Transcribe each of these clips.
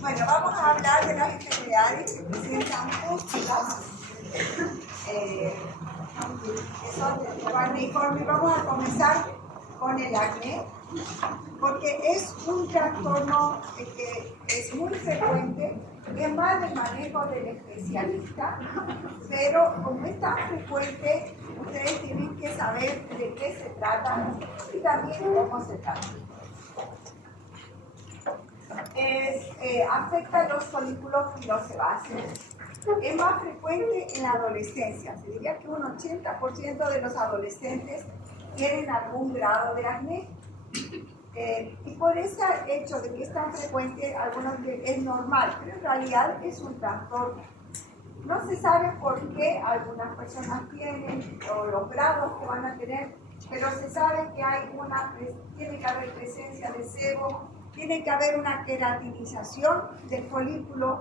Bueno, vamos a hablar de las enfermedades que presentan pústulas, que son de acneiforme. Vamos a comenzar con el acné, porque es un trastorno que es muy frecuente, es más del manejo del especialista, pero como es tan frecuente, ustedes tienen que saber de qué se trata y también cómo se trata. Afecta a los folículos pilosebáceos. Es más frecuente en la adolescencia. Se diría que un 80% de los adolescentes tienen algún grado de acné. Y por ese hecho de que es tan frecuente, algunos que es normal, pero en realidad es un trastorno. No se sabe por qué algunas personas tienen o los grados que van a tener, pero se sabe que tiene que haber presencia de sebo, tiene que haber una queratinización del folículo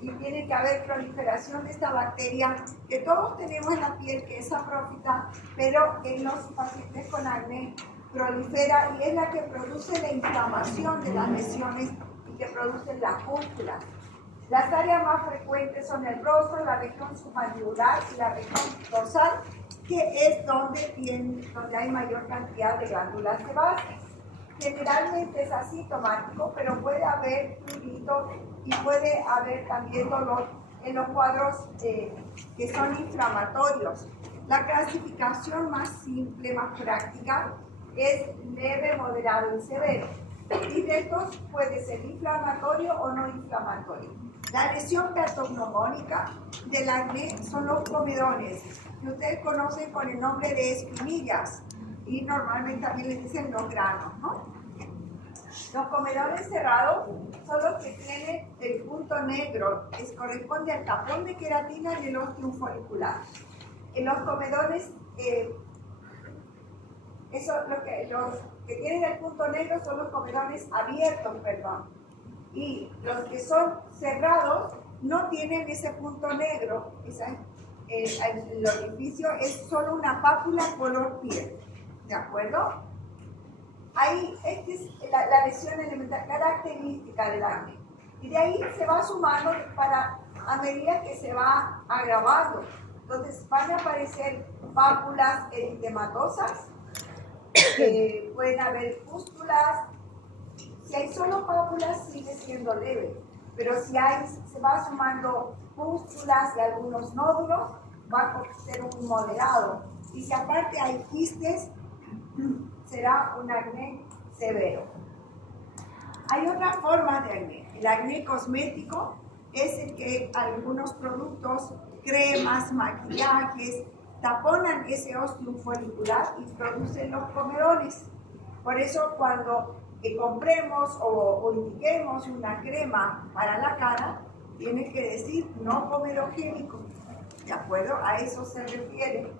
y tiene que haber proliferación de esta bacteria que todos tenemos en la piel, que es saprófita, pero en los pacientes con acné prolifera y es la que produce la inflamación de las lesiones y que producen las pústulas. Las áreas más frecuentes son el rostro, la región submandibular y la región dorsal, que es donde hay mayor cantidad de glándulas sebáceas. Generalmente es asintomático, pero puede haber prurito y puede haber también dolor en los cuadros que son inflamatorios. La clasificación más simple, más práctica, es leve, moderado y severo. Y de estos puede ser inflamatorio o no inflamatorio. La lesión patognomónica del acné son los comedones, que ustedes conocen con el nombre de espinillas. Y normalmente también les dicen los granos, ¿no? Los comedones cerrados son los que tienen el punto negro, que corresponde al tapón de queratina y el ostium folicular. En los comedones, los que tienen el punto negro son los comedones abiertos, y los que son cerrados no tienen ese punto negro. El orificio es solo una pápula color piel. ¿De acuerdo? Ahí, esta es la lesión elemental característica del acné. Y de ahí se va sumando a medida que se va agravando. Entonces van a aparecer pápulas eritematosas, pueden haber pústulas. Si hay solo pápulas sigue siendo leve, pero si se va sumando pústulas y algunos nódulos, va a ser un moderado. Y si aparte hay quistes, será un acné severo. Hay otras formas de acné. El acné cosmético es el que algunos productos, cremas, maquillajes, taponan ese ostium folicular y producen los comedones. Por eso cuando compremos o indiquemos una crema para la cara, tiene que decir no comedogénico. ¿De acuerdo? A eso se refiere.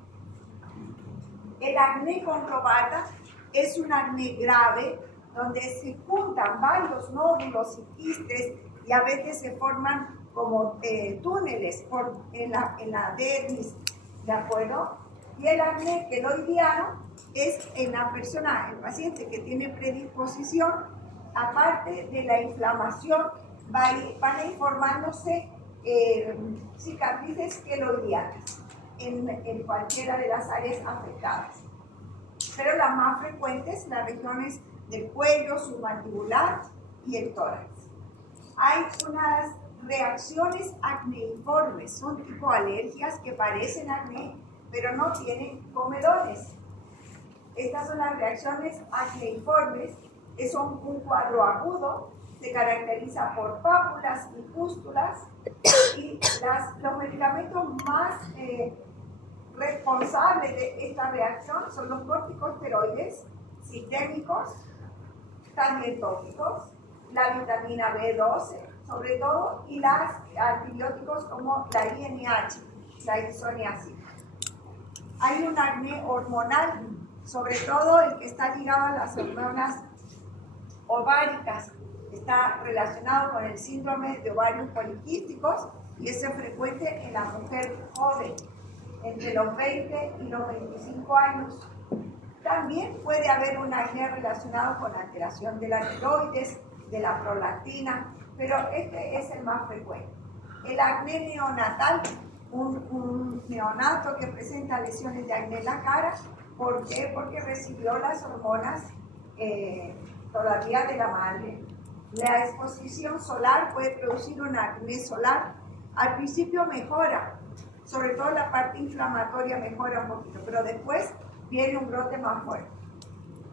El acné con robata es un acné grave donde se juntan varios nódulos y quistes y a veces se forman como túneles en la dermis, ¿de acuerdo? Y el acné queloidiano es en la persona, el paciente que tiene predisposición, aparte de la inflamación, van a ir formándose cicatrices queloidianas en cualquiera de las áreas afectadas. Pero las más frecuentes, las regiones del cuello, submandibular y el tórax. Hay unas reacciones acneiformes, son tipo alergias que parecen acné, pero no tienen comedones. Estas son las reacciones acneiformes, que son un cuadro agudo, se caracteriza por pápulas y pústulas, y los medicamentos más responsables de esta reacción son los corticosteroides sistémicos, también tópicos, la vitamina B12 sobre todo, y los antibióticos como la INH, la isoniazida. Hay un acné hormonal, sobre todo el que está ligado a las hormonas ováricas, está relacionado con el síndrome de ovarios poliquísticos y es frecuente en la mujer joven, entre los 20 y los 25 años. También puede haber un acné relacionado con alteración de la tiroides, de la prolactina, pero este es el más frecuente. El acné neonatal, un neonato que presenta lesiones de acné en la cara. ¿Por qué? Porque recibió las hormonas todavía de la madre. La exposición solar puede producir un acné solar. Al principio mejora, sobre todo la parte inflamatoria mejora un poquito, pero después viene un brote más fuerte.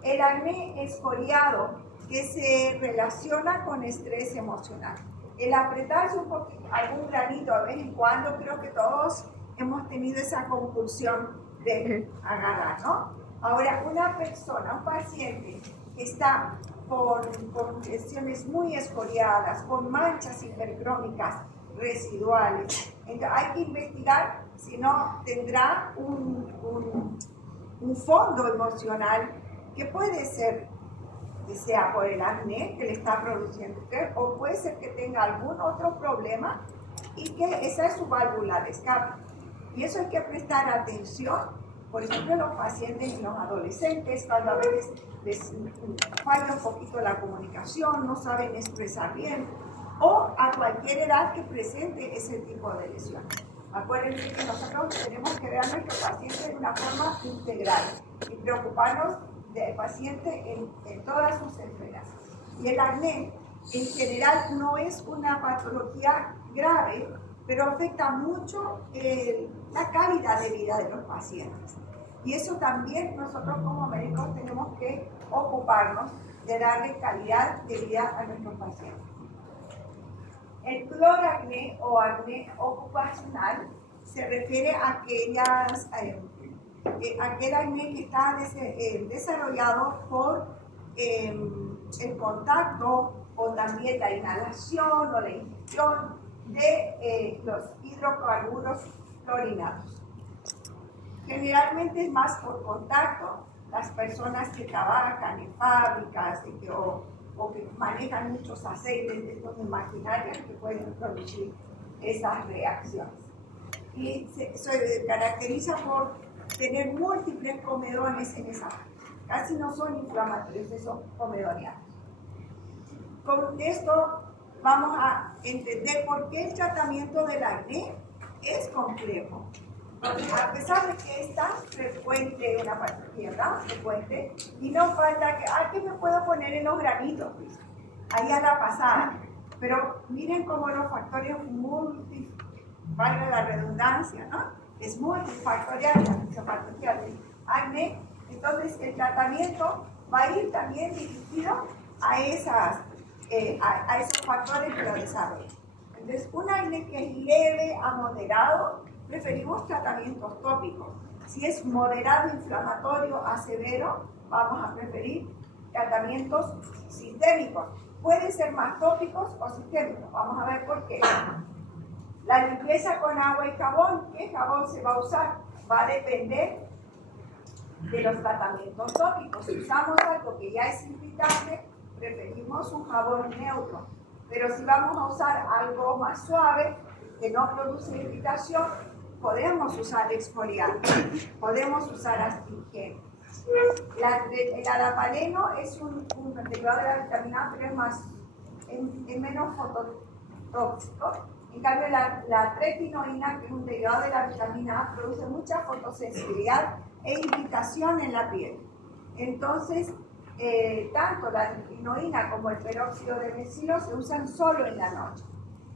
El acné escoriado, que se relaciona con estrés emocional. El apretarse un poquito, algún granito de vez en cuando, creo que todos hemos tenido esa compulsión de agarrar, ¿no? Ahora, una persona, un paciente que está con lesiones muy escoriadas, con manchas hipercrómicas residuales, entonces hay que investigar si no tendrá un fondo emocional que puede ser que sea por el acné que le está produciendo usted, o puede ser que tenga algún otro problema y que esa es su válvula de escape. Y eso hay que prestar atención, por ejemplo, los pacientes y los adolescentes, cuando a veces les falla un poquito la comunicación, no saben expresar bien, o a cualquier edad que presente ese tipo de lesión. Acuérdense que nosotros tenemos que ver a nuestro paciente de una forma integral y preocuparnos del paciente en todas sus esferas. Y el acné en general no es una patología grave, pero afecta mucho la calidad de vida de los pacientes. Y eso también nosotros como médicos tenemos que ocuparnos de darle calidad de vida a nuestros pacientes. El cloracné o acné ocupacional se refiere a aquel acné que está desarrollado por el contacto o también la inhalación o la ingestión de los hidrocarburos clorinados. Generalmente es más por contacto. Las personas que trabajan en fábricas o que manejan muchos aceites de estos de maquinaria que pueden producir esas reacciones. Y se caracteriza por tener múltiples comedones en esa área. Casi no son inflamatorios, son comedonianos. Con esto vamos a entender por qué el tratamiento del acné es complejo. A pesar de que es tan frecuente una patología, tan frecuente, y no falta que me puedo poner en los granitos, pues, ahí a la pasada. Pero miren cómo los factores valga la redundancia, ¿no? Es multifactorial la patología del acné. Entonces el tratamiento va a ir también dirigido a esos factores que lo desarrollan. Entonces un acné que es leve a moderado, preferimos tratamientos tópicos. Si es moderado inflamatorio a severo, vamos a preferir tratamientos sistémicos. Pueden ser más tópicos o sistémicos. Vamos a ver por qué. La limpieza con agua y jabón, ¿qué jabón se va a usar? Va a depender de los tratamientos tópicos. Si usamos algo que ya es irritable, preferimos un jabón neutro. Pero si vamos a usar algo más suave, que no produce irritación, podemos usar exfoliantes, podemos usar astringentes. El adapaleno es un derivado de la vitamina A, pero es menos fototóxico. En cambio, la tretinoína, que es un derivado de la vitamina A, produce mucha fotosensibilidad e irritación en la piel. Entonces, tanto la tretinoína como el peróxido de bencilo se usan solo en la noche.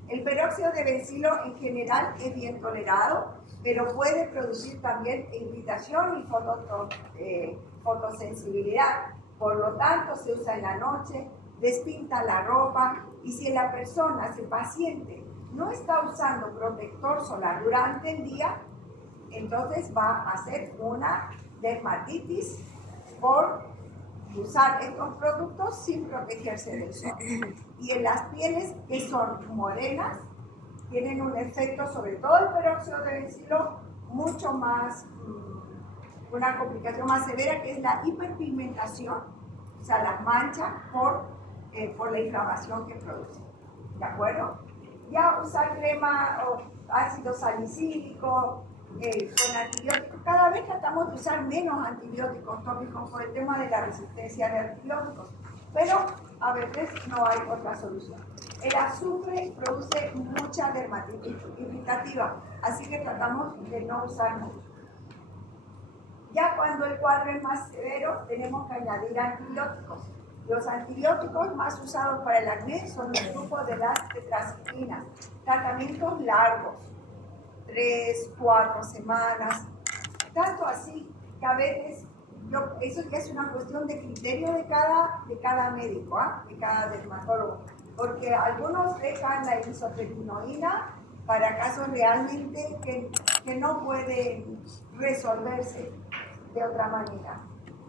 El peróxido de bencilo en general es bien tolerado, pero puede producir también irritación y fotosensibilidad. Por lo tanto, se usa en la noche, despinta la ropa, y si la persona, si el paciente, no está usando protector solar durante el día, entonces va a hacer una dermatitis por usar estos productos sin protegerse del sol. Y en las pieles que son morenas, tienen un efecto, sobre todo el peróxido de bencilo, mucho más, una complicación más severa, que es la hiperpigmentación, o sea, las manchas por la inflamación que produce. ¿De acuerdo? Ya usar crema o ácido salicílico con antibióticos, cada vez tratamos de usar menos antibióticos tópicos por el tema de la resistencia de antibióticos, pero a veces no hay otra solución. El azufre produce mucha dermatitis irritativa, así que tratamos de no usar mucho. Ya cuando el cuadro es más severo, tenemos que añadir antibióticos. Los antibióticos más usados para el acné son el grupo de las tetracitrinas. Tratamientos largos, 3, 4 semanas, tanto así que a veces, eso ya es una cuestión de criterio de cada médico, de cada dermatólogo, porque algunos dejan la isotretinoína para casos realmente que no pueden resolverse de otra manera.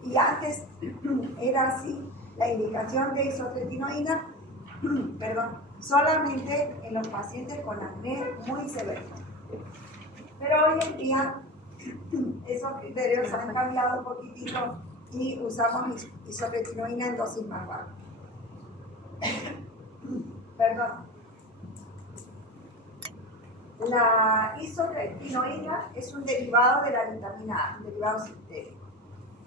Y antes era así, la indicación de isotretinoína, solamente en los pacientes con acné muy severos. Pero hoy en día esos criterios han cambiado un poquitito y usamos isotretinoína en dosis más bajas. La isotretinoína es un derivado de la vitamina A, un derivado sintético.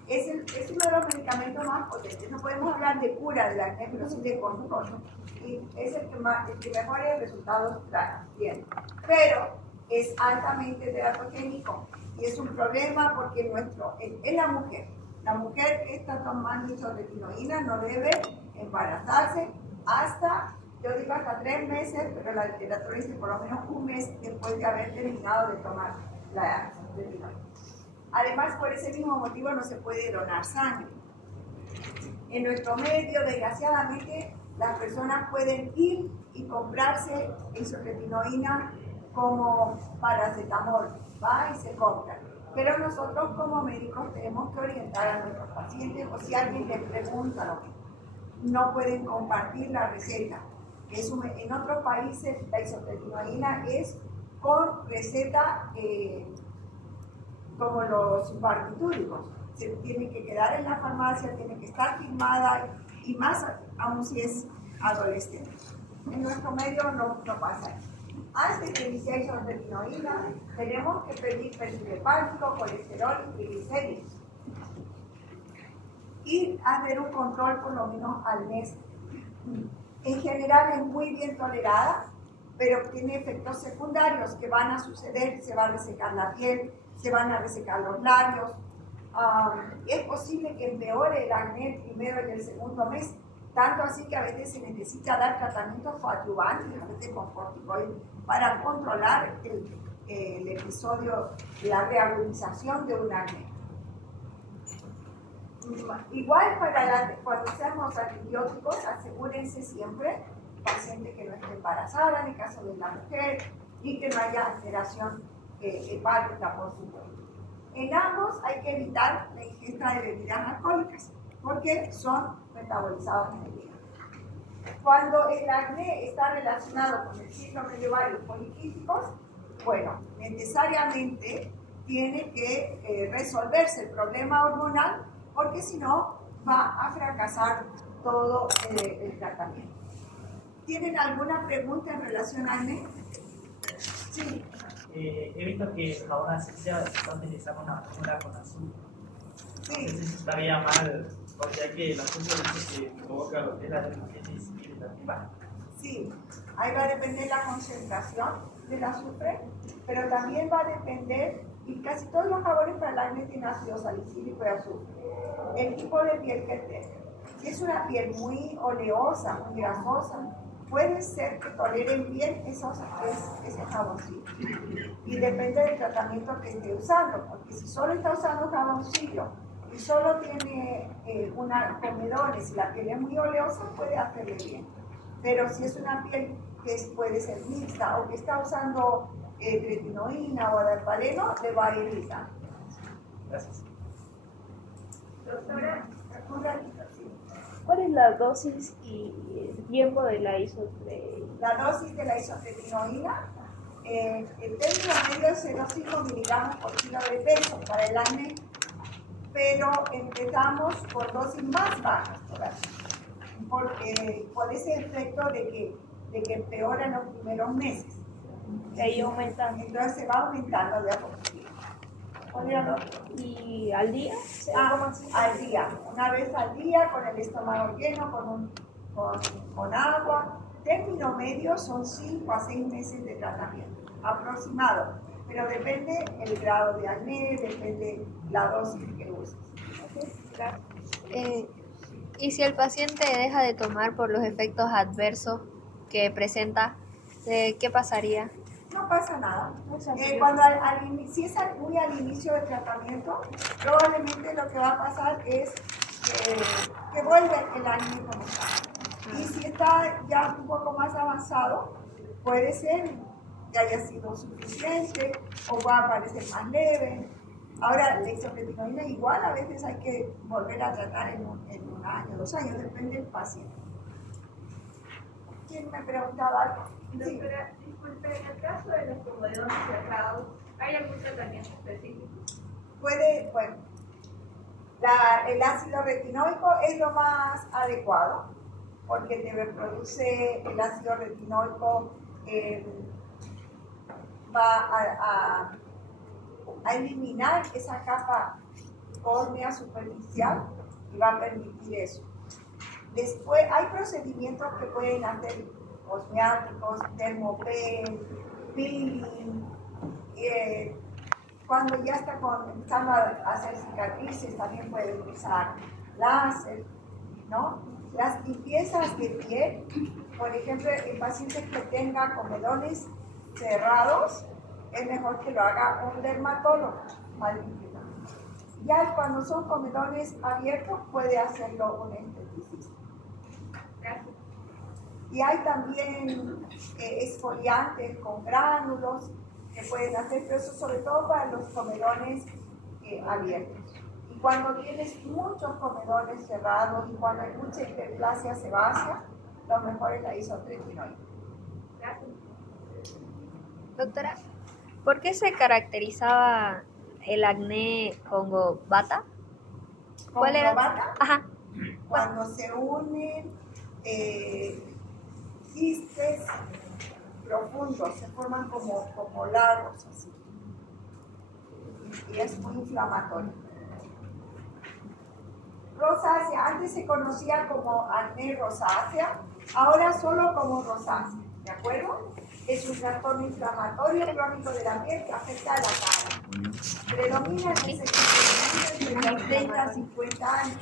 Es uno de los medicamentos más potentes. No podemos hablar de cura del acné, pero sí de control. Y es el que mejores resultados tiene. Pero es altamente teratogénico y es un problema porque en la mujer que está tomando isotretinoína no debe embarazarse hasta 3 meses, pero la literatura dice por lo menos un mes después de haber terminado de tomar la isotretinoína. Además, por ese mismo motivo no se puede donar sangre. En nuestro medio, desgraciadamente, las personas pueden ir y comprarse isotretinoína como paracetamol, va y se compra. Pero nosotros como médicos tenemos que orientar a nuestros pacientes, o si alguien les pregunta, no pueden compartir la receta. En otros países la isotretinoína es con receta como los barbitúricos. Se tiene que quedar en la farmacia, tiene que estar firmada y más aún si es adolescente. En nuestro medio no pasa eso. Antes de iniciar isotretinoína, tenemos que pedir perfil hepático, colesterol y triglicéridos. Y hacer un control por lo menos al mes. En general es muy bien tolerada, pero tiene efectos secundarios que van a suceder, se va a resecar la piel, se van a resecar los labios. Es posible que empeore el acné el primero y el segundo mes, tanto así que a veces se necesita dar tratamientos coadyuvantes, a veces con corticoides, para controlar el episodio, la reagudización de un acné. Igual cuando usamos antibióticos, asegúrense siempre, paciente que no esté embarazada, en el caso de la mujer, y que no haya alteración hepática, por supuesto. En ambos hay que evitar la ingesta de bebidas alcohólicas, porque son metabolizadas en el hígado. Cuando el acné está relacionado con el síndrome de ovarios poliquísticos, bueno, necesariamente tiene que resolverse el problema hormonal, porque si no va a fracasar todo el tratamiento. ¿Tienen alguna pregunta en relación a acné? Sí. He visto que el jabón esencial está utilizando una fórmula con azúcar. Sí. No sé si estaría mal, porque ya que el azúcar dice que provoca lo que es la dermatitis irritativa. Sí, ahí va a depender la concentración del azufre, pero también va a depender, y casi todos los jabones para el acné tienen ácido salicílico y azufre, el tipo de piel que tenga. Si es una piel muy oleosa, muy grasosa, puede ser que toleren bien ese jaboncillo. Y depende del tratamiento que esté usando, porque si solo está usando jaboncillo y solo tiene comedones y la piel es muy oleosa, puede hacerle bien. Pero si es una piel que puede ser mixta o que está usando tretinoína o adalpareno, le va a irritar. Gracias. Doctora, un ratito, sí. ¿Cuál es la dosis y el tiempo de la isotretinoína? La dosis de la isotretinoína, el término medio es 0,5 miligramos por kilo de peso para el acné, pero empezamos por dosis más bajas todavía, porque por ese efecto de que empeora en los primeros meses. Y ahí aumentan. Entonces se va aumentando de a poquito. ¿Cuál era el otro? ¿Y al día? ¿Cómo así? Al día, una vez al día, con el estómago lleno, con agua. Término medio son 5 a 6 meses de tratamiento, aproximado, pero depende el grado de acné, depende la dosis que uses. Ok, gracias. Y si el paciente deja de tomar por los efectos adversos que presenta, ¿qué pasaría? No pasa nada. Muchas Cuando si es muy al inicio del tratamiento, probablemente lo que va a pasar es que vuelve el acné como está. Y si está ya un poco más avanzado, puede ser que haya sido suficiente o va a aparecer más leve. Ahora, la isotretinoína igual a veces hay que volver a tratar en un año, 2 años, depende del paciente. ¿Quién me preguntaba algo? Sí. Doctora, disculpe, en el caso de los comedones cerrados, ¿hay algún tratamiento específico? Bueno, el ácido retinoico es lo más adecuado porque te produce el ácido retinoico, va a eliminar esa capa córnea superficial y va a permitir eso. Después hay procedimientos que pueden hacer osmiáticos, dermopen, peeling, cuando ya está empezando a hacer cicatrices también pueden usar láser, ¿no? Las limpiezas de piel, por ejemplo, en pacientes que tengan comedones cerrados, es mejor que lo haga un dermatólogo. Ya cuando son comedones abiertos, puede hacerlo un esteticista. Gracias. Y hay también exfoliantes con gránulos que pueden hacer, pero eso sobre todo para los comedones abiertos. Y cuando tienes muchos comedones cerrados y cuando hay mucha hiperplasia sebácea, lo mejor es la isotretinoína. Gracias. Doctora, ¿por qué se caracterizaba el acné Congo-Bata? ¿Cuál era? Congo-Bata, Ajá. cuando se unen quistes profundos, se forman como lagos así. Y es muy inflamatorio. Rosácea, antes se conocía como acné rosácea, ahora solo como rosácea, ¿de acuerdo? Es un trastorno inflamatorio crónico de la piel que afecta a la cara. Predomina en entre los 30 a 50 años.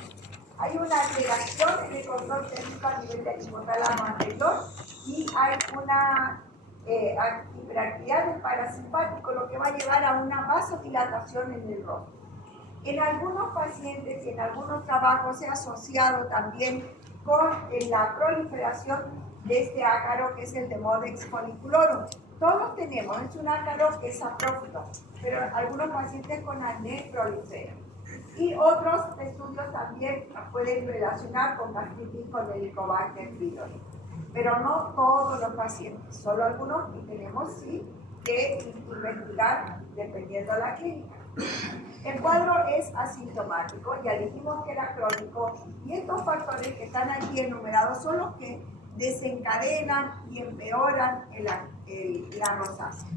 Hay una alteración en el control térmico a nivel del hipotálamo anterior y hay una hiperactividad del parasimpático, lo que va a llevar a una vasodilatación en el rostro. En algunos pacientes y en algunos trabajos se ha asociado también con la proliferación de este ácaro que es el Demodex folliculorum. Todos tenemos, es un ácaro que es saprófito, pero algunos pacientes con acné proliferan. Y otros estudios también pueden relacionar con gastritis con el Helicobacter pylori. Pero no todos los pacientes, solo algunos, y tenemos sí que investigar dependiendo de la clínica. El cuadro es asintomático, ya dijimos que era crónico, y estos factores que están aquí enumerados son los que desencadenan y empeoran la rosácea,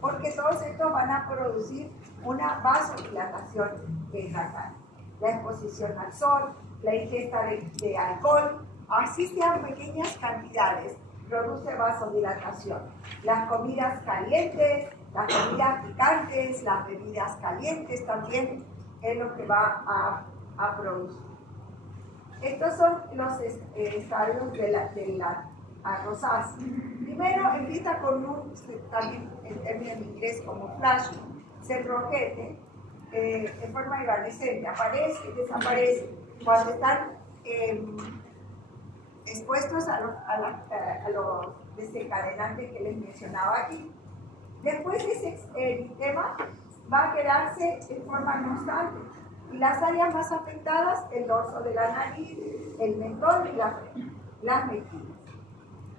porque todos estos van a producir una vasodilatación en la cara. La exposición al sol, la ingesta de alcohol, así sean pequeñas cantidades, produce vasodilatación. Las comidas calientes, las comidas picantes, las bebidas calientes también es lo que va a producir. Estos son los estadios de la rosácea. Primero empieza con también el término en inglés como flashing, se rojete en forma evanescente, aparece y desaparece. Cuando están expuestos a los desencadenantes que les mencionaba aquí. Después ese eritema va a quedarse en forma constante. Y las áreas más afectadas, el dorso de la nariz, el mentón y las mejillas.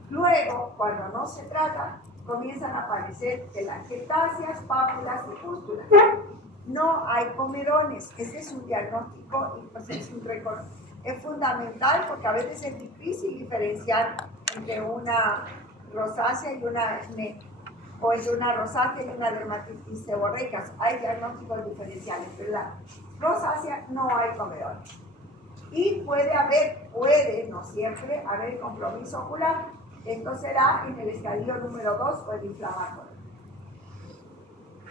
Luego, cuando no se trata, comienzan a aparecer telangiectasias, pápulas y pústulas. No hay comedones. Ese es un diagnóstico y pues es fundamental porque a veces es difícil diferenciar entre una rosácea y una acné. o entre una rosácea y una dermatitis seborreica. Hay diagnósticos diferenciales, pero la rosácea no hay comedor. Y puede, no siempre, haber compromiso ocular. Esto será en el estadio número 2 o el inflamatorio.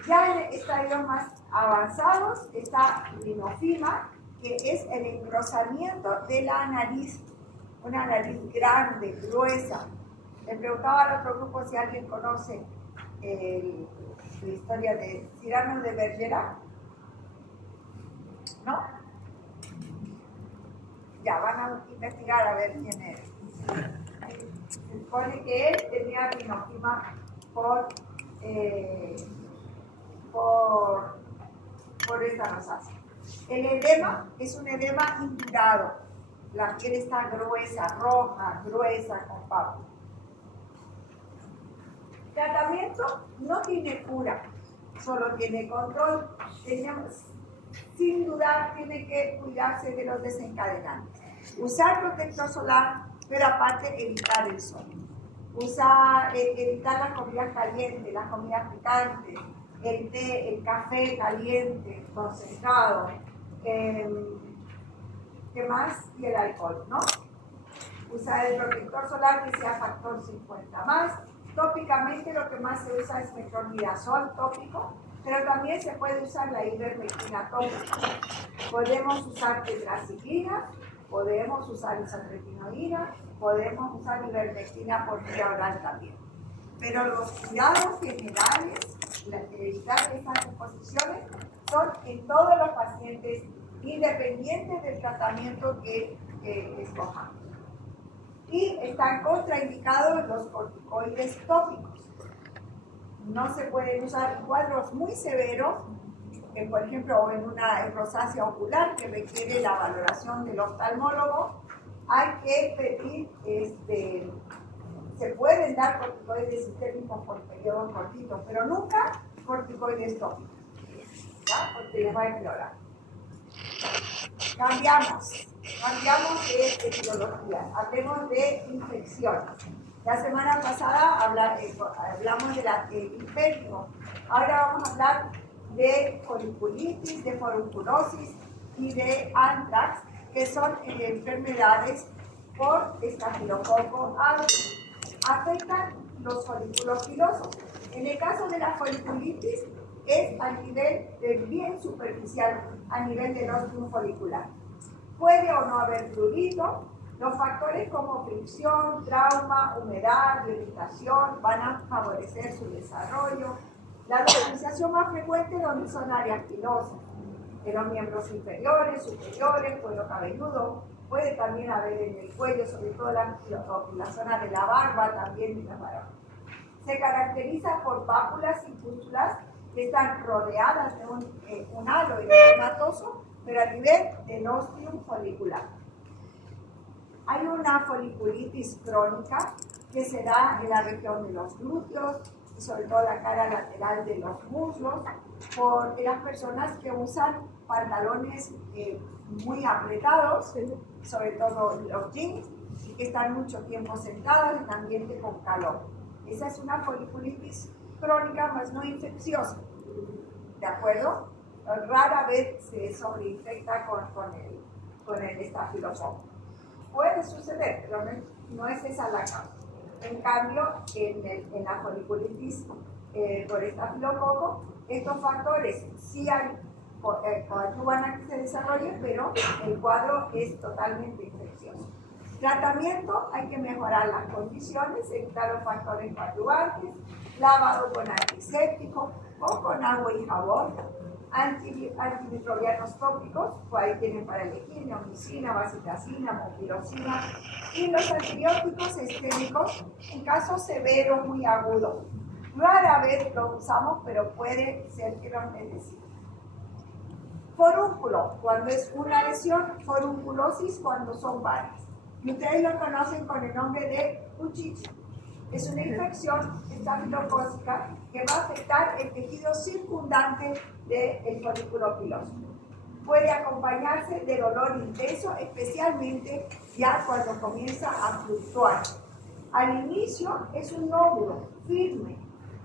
Ya en estadios más avanzados está rinofima, que es el engrosamiento de la nariz, una nariz grande, gruesa. Le preguntaba al otro grupo si alguien conoce la historia de Cyrano de Bergerac. ¿No? Ya, van a investigar a ver quién es. Se supone que él tenía rinofima por esta rosácea. El edema es un edema indurado. La piel está gruesa, roja, gruesa, con pápulas. Tratamiento no tiene cura, solo tiene control. Sin dudar, tiene que cuidarse de los desencadenantes. Usar protector solar, pero aparte evitar el sol. Evitar las comidas calientes, las comidas picantes, el té, el café caliente, concentrado, ¿qué más? Y el alcohol, ¿no? Usar el protector solar que sea factor 50 más. Tópicamente lo que más se usa es metronidazol tópico, pero también se puede usar la ivermectina tópica. Podemos usar tetraciclina, podemos usar isotretinoína, podemos usar ivermectina por vía oral también. Pero los cuidados generales, evitar estas exposiciones, son en todos los pacientes, independientes del tratamiento que escojamos. Y están contraindicados los corticoides tópicos. No se pueden usar en cuadros muy severos, por ejemplo, en una rosácea ocular que requiere la valoración del oftalmólogo. Hay que pedir, se pueden dar corticoides sistémicos por periodos cortitos, pero nunca corticoides tópicos, ¿ya? Porque les va a empeorar. Cambiamos de etiología, hablemos de infecciones. La semana pasada hablamos del impétigo. Ahora vamos a hablar de foliculitis, de forunculosis y de antrax, que son enfermedades por estafilococo aureus. Afectan los folículos pilosos. En el caso de la foliculitis, es a nivel bien superficial, a nivel del ostium folicular. Puede o no haber prurito. Los factores como fricción, trauma, humedad, irritación van a favorecer su desarrollo. La localización más frecuente donde son áreas pilosas, en los miembros inferiores, superiores, cuero cabelludo, puede también haber en el cuello, sobre todo la zona de la barba, también de la barba. Se caracteriza por pápulas y pústulas que están rodeadas de un halo eritematoso, pero a nivel del ostium folicular. Hay una foliculitis crónica que se da en la región de los glúteos, y sobre todo la cara lateral de los muslos, por las personas que usan pantalones muy apretados, sobre todo los jeans, y que están mucho tiempo sentados en ambiente con calor. Esa es una foliculitis crónica, más no infecciosa, ¿de acuerdo? Rara vez se sobreinfecta con el estafilococo. Puede suceder, pero no es esa la causa. En cambio, en la foliculitis por estafilococo, estos factores sí coadyuvan a que se desarrolle, pero el cuadro es totalmente infeccioso. Tratamiento: hay que mejorar las condiciones, evitar los factores coadyuvantes, lavado con antiséptico o con agua y jabón, antimicrobianos tópicos, pues ahí tienen para elegir neomicina, bacitacina, mupirocina, y los antibióticos sistémicos en casos severos muy agudos. Rara vez lo usamos, pero puede ser que lo necesite. Forúnculo, cuando es una lesión; forunculosis, cuando son varias. Y ustedes lo conocen con el nombre de uchichi. Es una infección estafilocócica que va a afectar el tejido circundante del folículo piloso. Puede acompañarse de dolor intenso, especialmente ya cuando comienza a fluctuar. Al inicio es un nódulo firme,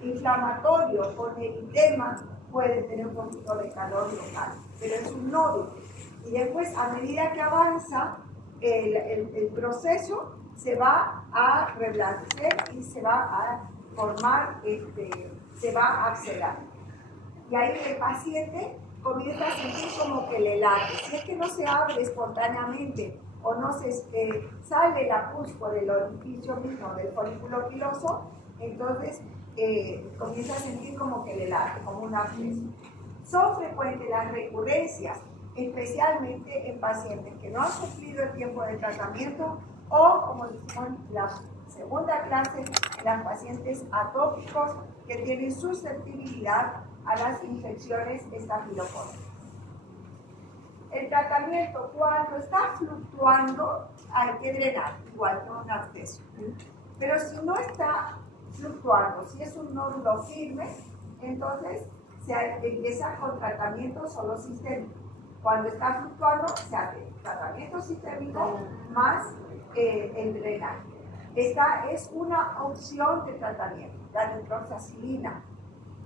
inflamatorio con eritema puede tener un poquito de calor local, pero es un nódulo. Y después, a medida que avanza el proceso, se va a reblandecer y se va a formar, se va a abscerar. Y ahí el paciente comienza a sentir como que le late. Si es que no se abre espontáneamente o no se sale la pus por el orificio mismo del folículo piloso, entonces comienza a sentir como que le late, como un absceso. Son frecuentes las recurrencias, especialmente en pacientes que no han cumplido el tiempo de tratamiento o, como dijimos en la segunda clase, en los pacientes atópicos que tienen susceptibilidad a las infecciones estafilocócicas. El tratamiento, cuando está fluctuando, hay que drenar, igual que un absceso. Pero si no está fluctuando, si es un nódulo firme, entonces se empieza con tratamiento solo sistémico. Cuando está fluctuando, se hace tratamiento sistémico más el drenaje. Esta es una opción de tratamiento. La nitroxacilina,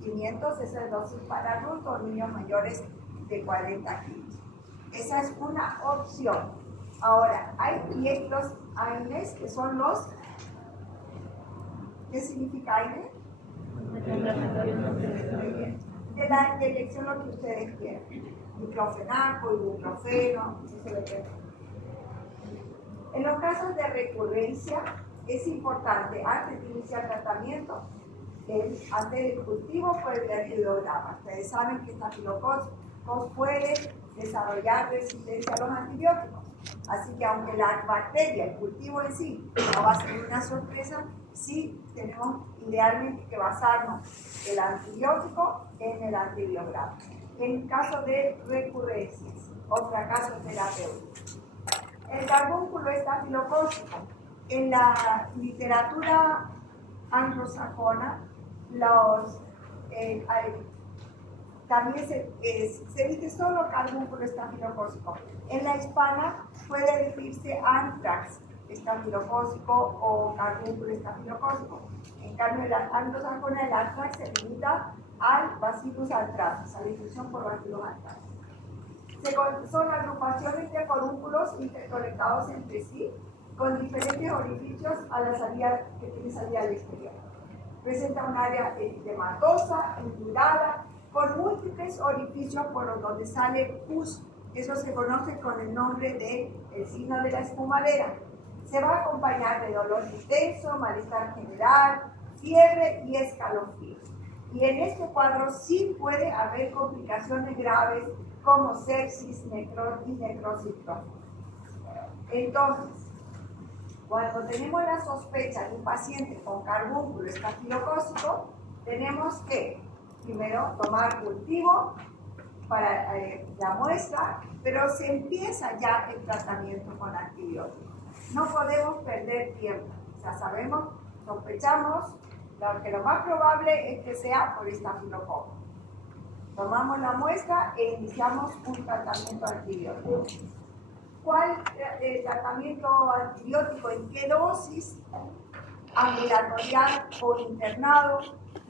500 es el dosis para adultos, niños mayores de 40 kilos. Esa es una opción. Ahora, hay los AINES, que son los... ¿Qué significa AINE? De la elección lo que ustedes quieran. Diclofenaco, ibuprofeno, eso depende. En los casos de recurrencia, es importante, antes de iniciar tratamiento, hacer el cultivo por el vertidograma. Ustedes saben que estafilococos pueden desarrollar resistencia a los antibióticos. Así que aunque la bacteria, el cultivo en sí, no va a ser una sorpresa, sí tenemos idealmente que basarnos el antibiótico en el antibiograma. En caso de recurrencias, otro caso terapéutico. El carbúnculo estafilocócico. En la literatura anglosajona, también se dice solo carbúnculo estafilocócico. En la hispana puede decirse anthrax estafilocócico o carbúnculo estafilocócico. En cambio, en la anglosajona, el anthrax se limita al Bacillus anthracis, a la infección por Bacillus anthracis. Son agrupaciones de forúnculos interconectados entre sí, con diferentes orificios a la salida, que tiene salida al exterior. Presenta un área edematosa, endurada, con múltiples orificios por donde sale pus. Eso se conoce con el nombre de el signo de la espumadera. Se va a acompañar de dolor intenso, malestar general, fiebre y escalofríos. Y en este cuadro sí puede haber complicaciones graves como sepsis y necrosis profunda. Entonces, cuando tenemos la sospecha de un paciente con carbúnculo estafilocócico, tenemos que primero tomar cultivo para la muestra, pero se empieza ya el tratamiento con antibióticos. No podemos perder tiempo. O sea, sabemos, sospechamos que lo más probable es que sea por estafilococo. Tomamos la muestra e iniciamos un tratamiento antibiótico. ¿Cuál tratamiento antibiótico? ¿En qué dosis? Ambulatorial o internado.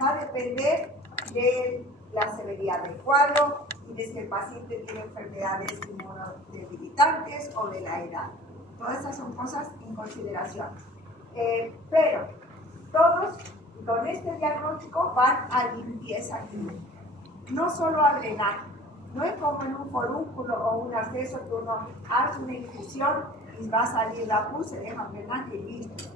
Va a depender de la severidad del cuadro y de si el paciente tiene enfermedades inmunodebilitantes o de la edad. Todas esas son cosas en consideración. Pero todos con este diagnóstico van a limpieza química, no solo a drenaje. No es como en un forúnculo o un absceso que uno hace una infusión y va a salir la pus, se deja drenaje y listo.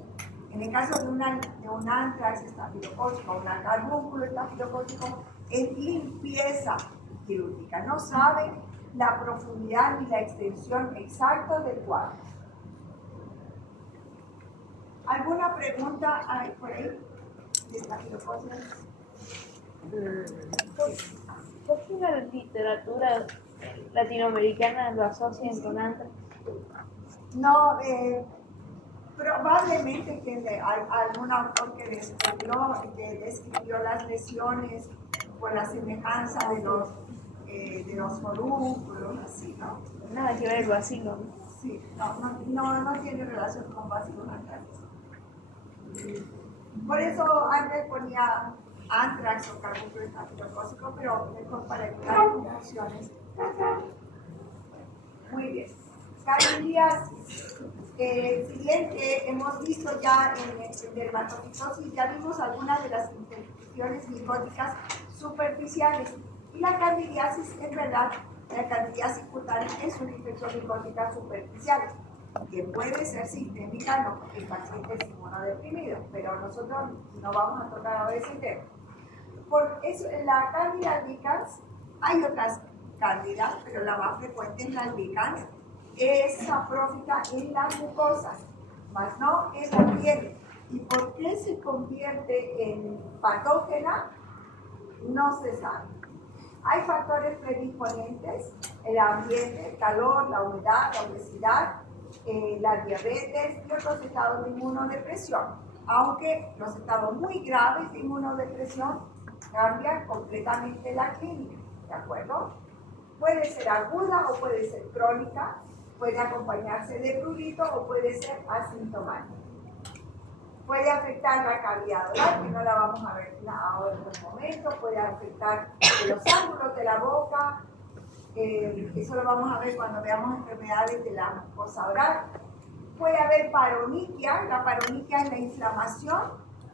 En el caso de un anthrax estafilocócico, un carbúnculo estafilocócico, es limpieza quirúrgica. No saben la profundidad ni la extensión exacta del cuadro. ¿Alguna pregunta hay por ahí de estafilococios? ¿Por qué la literatura latinoamericana lo asocian con anthrax? No, probablemente que algún autor que describió las lesiones por la semejanza de los forúnculos, así, ¿no? Nada que ver el vacilo, ¿no? Sí, no tiene relación con Bacillus anthracis. Por eso antes ponía antrax o carbúnculo estafilocócico, pero mejor para evitar confusiones. Muy bien. Candidiasis. Si bien hemos visto ya en dermatofitosis, ya vimos algunas de las infecciones micóticas superficiales. Y la candidiasis, en verdad, la candidiasis cutánea es una infección micótica superficial, que puede ser sistémica no, en pacientes inmunodeprimidos, pero nosotros no vamos a tocar ahora ese tema. Por eso, en la Candida albicans, hay otras cándidas, pero la más frecuente es la albicans, es saprófica en las mucosas, más no en la piel. ¿Y por qué se convierte en patógena? No se sabe. Hay factores predisponentes, el ambiente, el calor, la humedad, la obesidad, la diabetes y otros estados de inmunodepresión. Aunque los estados muy graves de inmunodepresión cambian completamente la clínica, ¿de acuerdo? Puede ser aguda o puede ser crónica, puede acompañarse de prurito o puede ser asintomática. Puede afectar la cavidad oral, que no la vamos a ver ahora en un momento, puede afectar los ángulos de la boca, eso lo vamos a ver cuando veamos enfermedades de la mucosa oral. Puede haber paroniquia, la paroniquia es la inflamación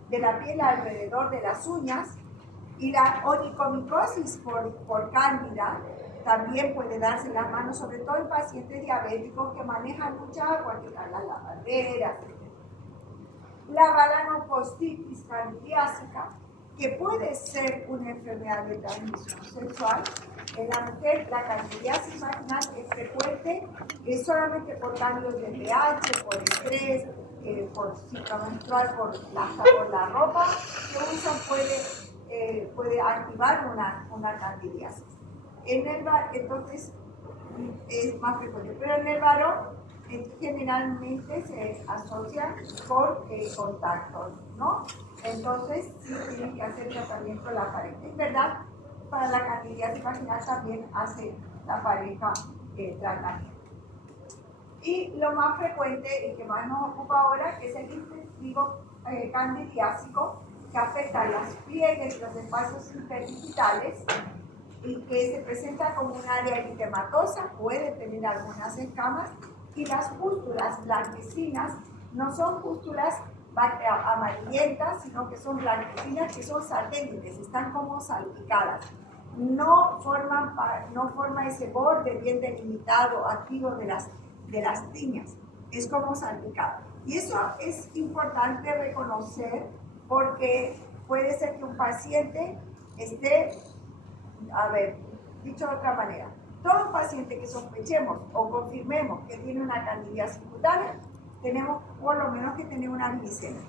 de la piel alrededor de las uñas, y la onicomicosis por cándida también puede darse en las manos, sobre todo en pacientes diabéticos que manejan mucha agua, que están las lavaderas. La balanopostitis candidiásica, que puede ser una enfermedad de transmisión sexual. En la mujer, la candidiasis vaginal es frecuente, es solamente por cambios de pH, por estrés, por ciclo menstrual, por la ropa que usan, puede activar una candidiasis. Entonces es más frecuente, pero en el varón generalmente se asocia con contactos, ¿no? Entonces sí tienen que hacer tratamiento la pareja. En verdad, para la candidiasis vaginal también hace la pareja tratamiento. Y lo más frecuente y que más nos ocupa ahora, que es el infectivo candidiásico, que afecta a las pliegues, los espacios interdigitales, y que se presenta como un área eritematosa, puede tener algunas escamas, y las pústulas blanquecinas no son pústulas amarillentas, sino que son blanquecinas, que son satélites, están como salpicadas. No forma ese borde bien delimitado, activo de las tiñas, es como salpicado. Y eso es importante reconocer, porque puede ser que un paciente esté, dicho de otra manera, todo paciente que sospechemos o confirmemos que tiene una candidiasis cutánea, tenemos por lo menos que tener una glicemia.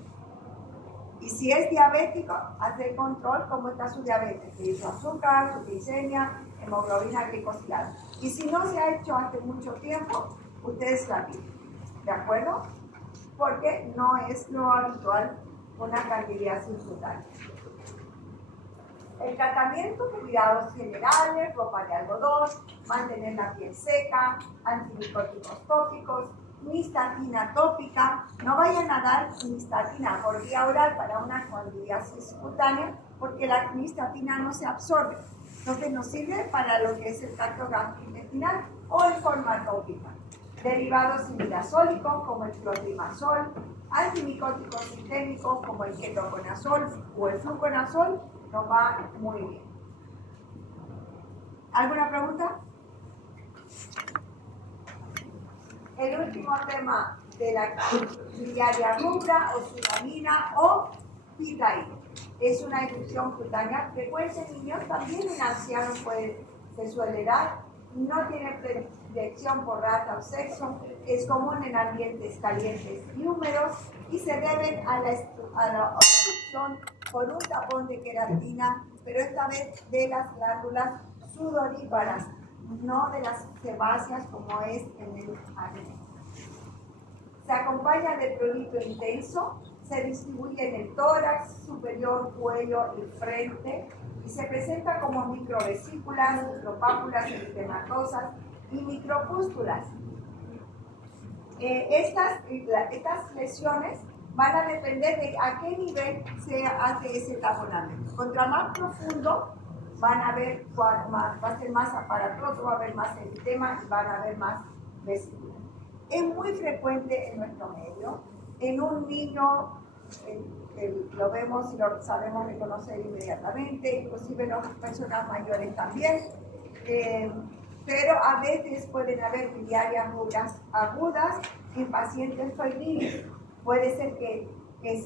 Y si es diabético, hacer control cómo está su diabetes, su azúcar, su glicemia, hemoglobina glicosilada. Y si no se ha hecho hace mucho tiempo, ustedes la piden, ¿de acuerdo? Porque no es lo habitual una candidiasis cutánea. El tratamiento, cuidados generales, ropa de algodón, mantener la piel seca, antimicóticos tópicos, nistatina tópica. No vayan a dar nistatina por vía oral para una candidiasis cutánea, porque la nistatina no se absorbe. Entonces nos sirve para lo que es el tracto gastrointestinal o en forma tópica. Derivados imidazólicos como el clotrimazol, antimicóticos sistémicos como el ketoconazol o el fluconazol, nos va muy bien. ¿Alguna pregunta? El último tema de la biliaria rubra o sudamina o pitaína. Es una erupción cutánea frecuente en niños, también en ancianos se suele dar. No tiene predilección por raza o sexo, es común en ambientes calientes y húmedos y se deben a la obstrucción por un tapón de queratina, pero esta vez de las glándulas sudoríparas, no de las sebáceas como es en el acné. Se acompaña de prurito intenso, se distribuye en el tórax, superior, cuello y frente, y se presenta como microvesículas, micropápulas eritematosas y micropústulas. Estas lesiones van a depender de a qué nivel se hace ese taponamiento. Contra más profundo, van a ver va a ser más aparatoso, va a haber más eritema y van a haber más vesícula. Es muy frecuente en nuestro medio. En un niño lo vemos y lo sabemos reconocer inmediatamente, inclusive en las personas mayores también. Pero a veces pueden haber biliarias agudas en pacientes febriles. Puede ser que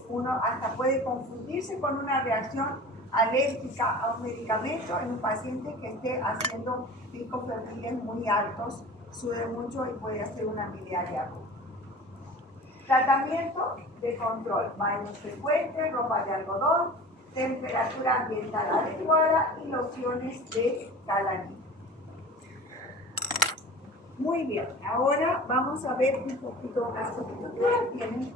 uno hasta puede confundirse con una reacción alérgica a un medicamento en un paciente que esté haciendo picos febriles muy altos, sude mucho y puede hacer una biliaria aguda. Tratamiento de control, baño frecuente, ropa de algodón, temperatura ambiental adecuada y lociones de calamina. Muy bien, ahora vamos a ver un poquito más que tienen.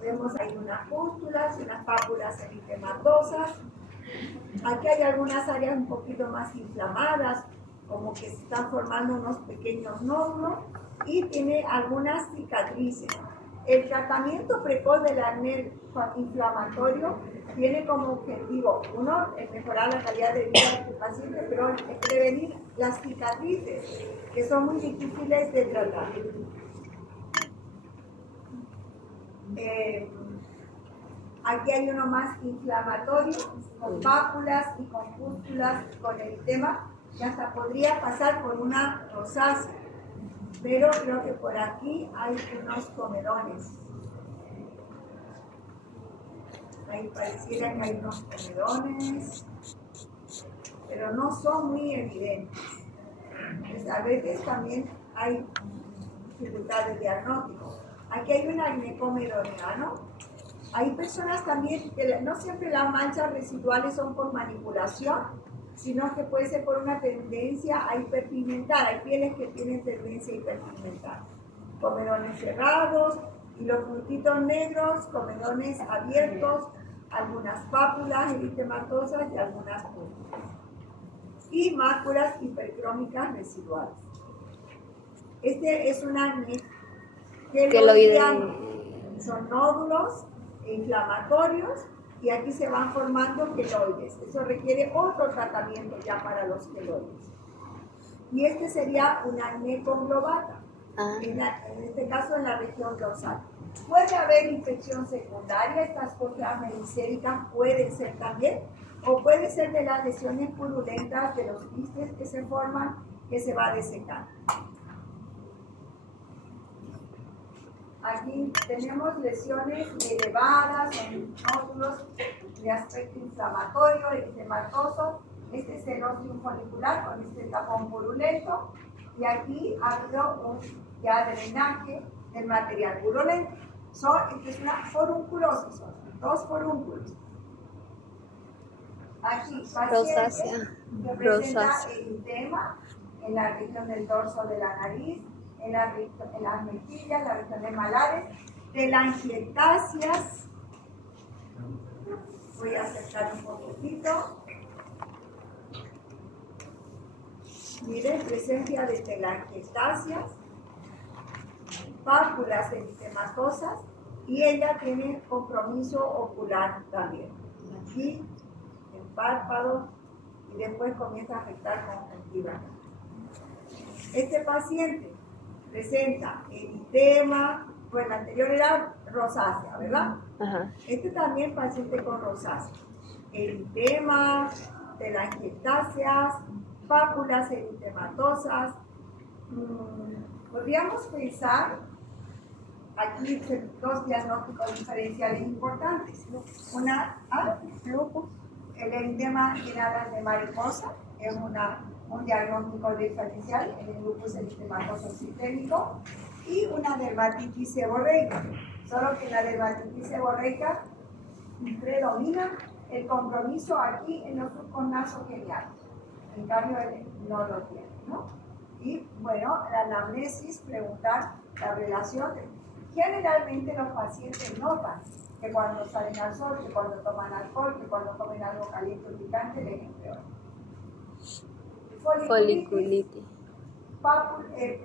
Vemos ahí unas pústulas y unas pápulas eritematosas. Aquí hay algunas áreas un poquito más inflamadas, como que se están formando unos pequeños nódulos y tiene algunas cicatrices. El tratamiento precoz del acné inflamatorio tiene como objetivo, uno, mejorar la calidad de vida del paciente, pero prevenir las cicatrices, que son muy difíciles de tratar. Aquí hay uno más inflamatorio, con pápulas y con pústulas, con eritema, que hasta podría pasar por una rosácea. Pero creo que por aquí hay unos comedones. Ahí pareciera que hay unos comedones, pero no son muy evidentes. Pues a veces también hay dificultades diagnósticas. Aquí hay un acné comedoniano. Hay personas también que no siempre las manchas residuales son por manipulación, sino que puede ser por una tendencia a hiperpigmentar. Hay pieles que tienen tendencia a hiperpigmentar. Comedones cerrados y los puntitos negros, comedones abiertos, algunas pápulas eritematosas y algunas pústulas. Y máculas hipercrómicas residuales. Este es un acné queloidal. Son nódulos inflamatorios y aquí se van formando queloides. Eso requiere otro tratamiento ya para los queloides. Y este sería un acné conglobata, en este caso en la región dorsal. Puede haber infección secundaria, estas costras melicéricas pueden ser también, o puede ser de las lesiones purulentas de los quistes que se forman, que se va desecando. Aquí tenemos lesiones elevadas en nódulos de aspecto inflamatorio, eritematoso. Este es el ostium folicular con este tapón purulento. Y aquí ha habido un ya drenaje del material purulento. Esta es una forunculosis, son dos forúnculos. Aquí, paciente que presenta eritema en la región del dorso de la nariz, en las mejillas, la región de malares, telangiectasias. Voy a acercar un poquitito. Miren, presencia de telangiectasias, pápulas eritematosas y ella tiene compromiso ocular también. Aquí, el párpado y después comienza a afectar conjuntiva. Este paciente presenta eritema, pues el anterior era rosácea, ¿verdad? Ajá. Este también paciente con rosácea. Eritema, telangiectasias, pápulas eritematosas. Podríamos pensar, aquí dos diagnósticos diferenciales importantes. El eritema general de mariposa es un diagnóstico diferencial en el lupus eritematoso sistémico y una dermatitis seborreica. Solo que la dermatitis seborreica predomina el compromiso aquí en los surcos nasogenianos. En cambio, él no lo tiene, ¿no? Y bueno, la anamnesis, preguntar la relación. Generalmente los pacientes notan que cuando salen al sol, que cuando toman alcohol, que cuando comen algo caliente o picante, les empeora. Foliculitis.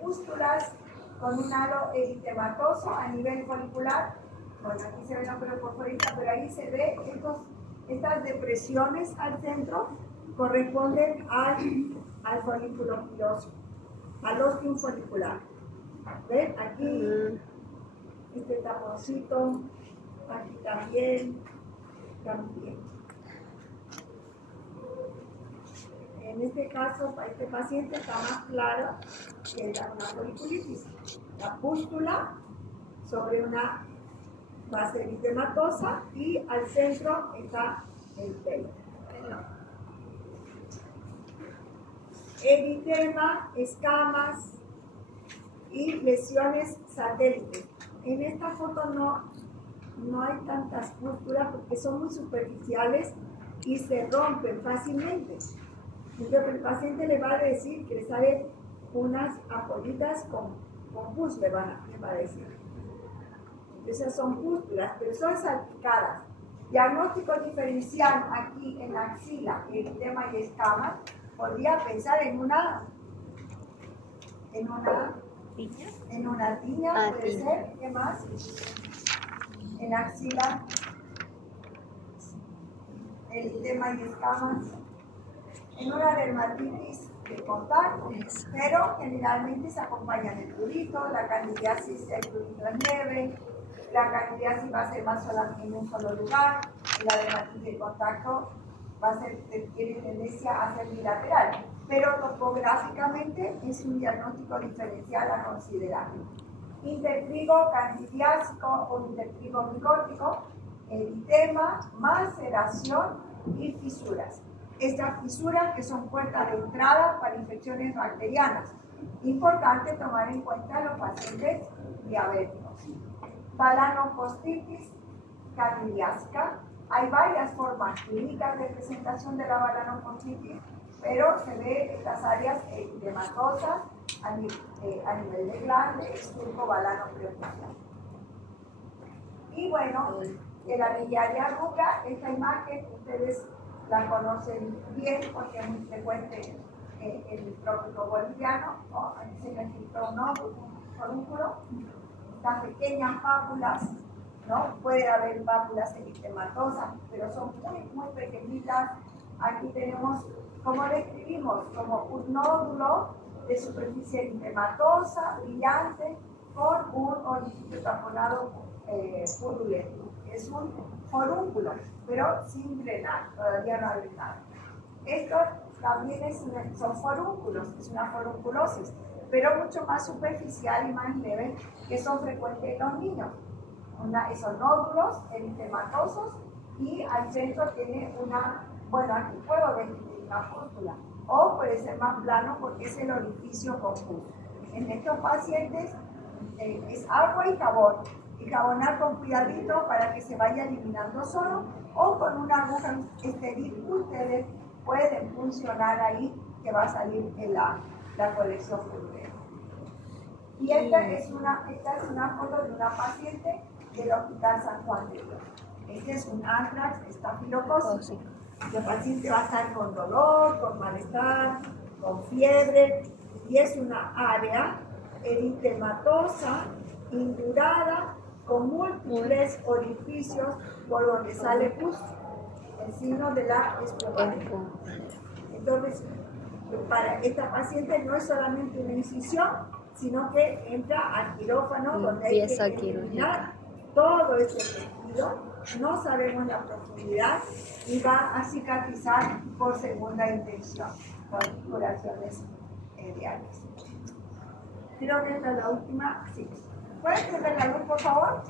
Pústulas con un halo eritematoso a nivel folicular bueno, aquí se ve la por fuera, pero ahí se ve estas depresiones al centro corresponden al folículo piloso, al ostium folicular. ¿Ven? Aquí, este taponcito, aquí también. En este caso, para este paciente está más claro que era una foliculitis. La pústula sobre una base eritematosa y al centro está el pelo. Eritema, escamas y lesiones satélites. En esta foto no hay tantas pústulas porque son muy superficiales y se rompen fácilmente. Entonces el paciente le va a decir que le salen unas ampollitas con pus, le va a decir. Esas son pústulas, pero son salpicadas. Diagnóstico diferencial aquí en la axila, eritema y escamas, podría pensar en una tiña, puede ser. ¿Qué más? En la axila, eritema y escamas. En una dermatitis de contacto, pero generalmente se acompaña del prurito, la candidiasis, el prurito es leve, la candidiasis va a ser más solamente en un solo lugar, y la dermatitis de contacto tiene tendencia a ser bilateral, pero topográficamente es un diagnóstico diferencial a considerar. Intertrigo candidiásico o intertrigo micótico, eritema, maceración y fisuras. Estas fisuras que son puertas de entrada para infecciones bacterianas. Importante tomar en cuenta los pacientes diabéticos. Balanocostitis candidiásica. Hay varias formas clínicas de presentación de la balanocostitis, pero se ve estas áreas eritematosas a nivel de glande, surco balano preocupación. Y bueno, el biliaria rubra, esta imagen ustedes la conocen bien porque es muy frecuente en el trópico boliviano, ¿no? Se registró un forúnculo, estas pequeñas pápulas, ¿no? Puede haber pápulas eritematosas, pero son muy pequeñitas. Aquí tenemos, como describimos, como un nódulo de superficie eritematosa, brillante, con un orificio taponado purulento. Es un forúnculo, pero sin drenar, todavía no ha drenado. Esto también son forúnculos, es una forunculosis, pero mucho más superficial y más leve, que son frecuentes en los niños. Esos nódulos eritematosos y al centro tiene bueno, aquí puedo describir una pústula, o puede ser más plano porque es el orificio confuso. En estos pacientes es agua y jabón. Y jabonar con cuidadito para que se vaya eliminando solo, o con una aguja estéril ustedes pueden funcionar ahí, que va a salir en la colección purulenta. Y esta es una foto de una paciente del Hospital San Juan de Dios. Este es un anthrax estafilococcus. El paciente va a estar con dolor, con malestar, con fiebre, y es una área eritematosa, indurada, con múltiples orificios por donde sale pus, el signo de la espumadera. Entonces, para esta paciente no es solamente una incisión, sino que entra al quirófano donde hay que eliminar todo este tejido, no sabemos la profundidad y va a cicatrizar por segunda intención, con curaciones diarias. Creo que esta es la última. Sí. ¿Pueden prender la luz, por favor?